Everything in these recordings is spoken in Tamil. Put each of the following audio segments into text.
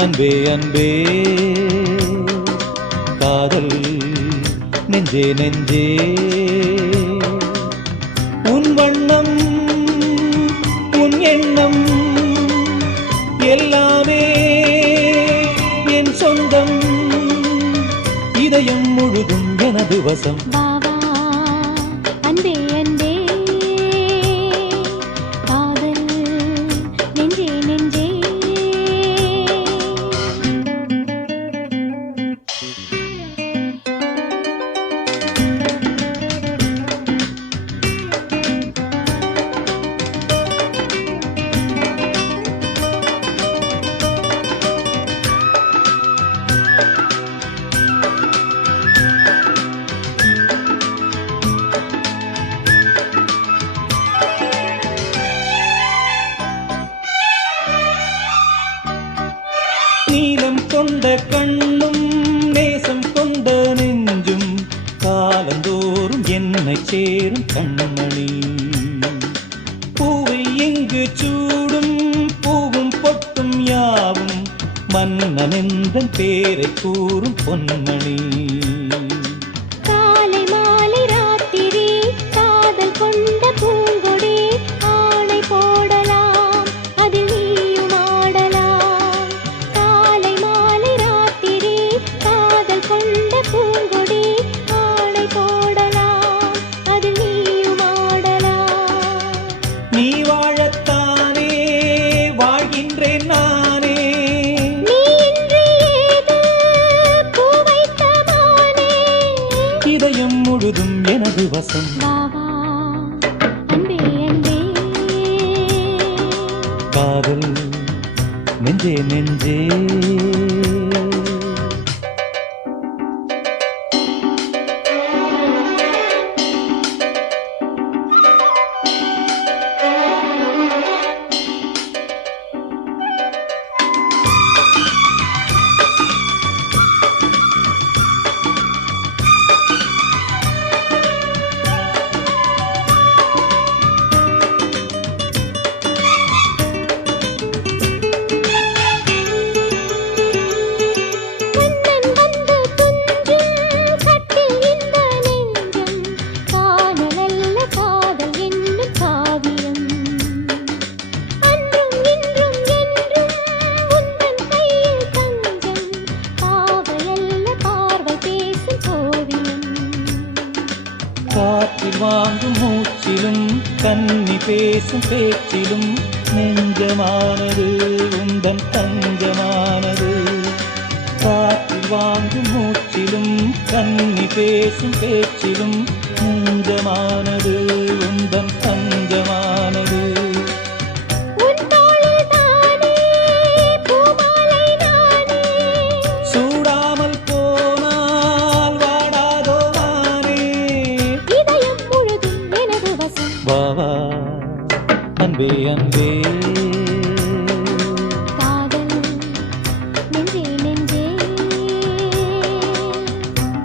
அன்பே அன்பே காதல் நெஞ்சே நெஞ்சே உன் வண்ணம் உன் எண்ணம் எல்லாமே என் சொந்தம் இதயம் முழுதும் எனது வசம் அன்பே அன்பே காதல் நெஞ்சே நெஞ்சே நீலம் கொண்ட கண்ணும் நேசம் கொண்ட நெஞ்சும் காலந்தோறும் என்னை சேரும் கண்மணி பூவை எங்கு சூடும் பூவும் பொட்டும் யாவும் மன்னனெந்தன் பேரை கூறும் பொன்மணி காலை மாலை ராத்திரி காதல் கொண்ட பூங்கொடி ஆணை போடலாம் அதில் நீயும் ஆடலாம் காலை மாலை ராத்திரி காதல் கொண்ட பூங்கொடி ஆணை போடலாம் அதில் நீயும் ஆடலாம் நீ வாழத்தானே வாழ்கின்றேன் நானே நீ இன்றி ஏது பூ வைத்த மானே இதயம் முழுதும் எனது வசம் வா வா அன்பே அன்பே காதல் நெஞ்சே நெஞ்சே கண்ணன் வந்து துஞ்சும் கட்டில் இந்த நெஞ்சம் காணலல்ல காதல் என்னும் காவியம் அன்றும் இன்றும் என்றும் உந்தன் கையில் தஞ்சம் பாவையல்ல பார்வை பேசும் ஓவியம் காற்றில் வாங்கும் மூச்சிலும் கன்னி பேசும் பேச்சிலும் நெஞ்சமானது உந்தன் தஞ்சமானது காற்றில் வாங்கும் மூச்சிலும் கன்னி பேசும் பேச்சிலும் நெஞ்சமானது உந்தன் தஞ்சமானது உன் தோளில் தானே பூமாலை நானே சூடாமல் போனால் வாடாதோ வானே இதயம் முழுதும் எனது வசம் வா வா அன்பே அன்பே காதல் நெஞ்சே நெஞ்சே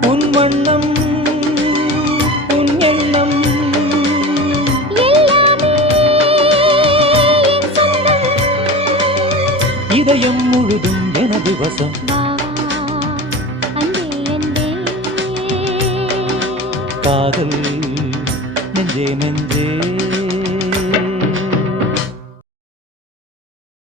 உன் வண்ணம் உன் எண்ணம் எல்லாமே என் சொந்தம் இதயம் முழுதும் எனது வசம் வா அன்பே அன்பே காதல் நெஞ்சே நெஞ்சே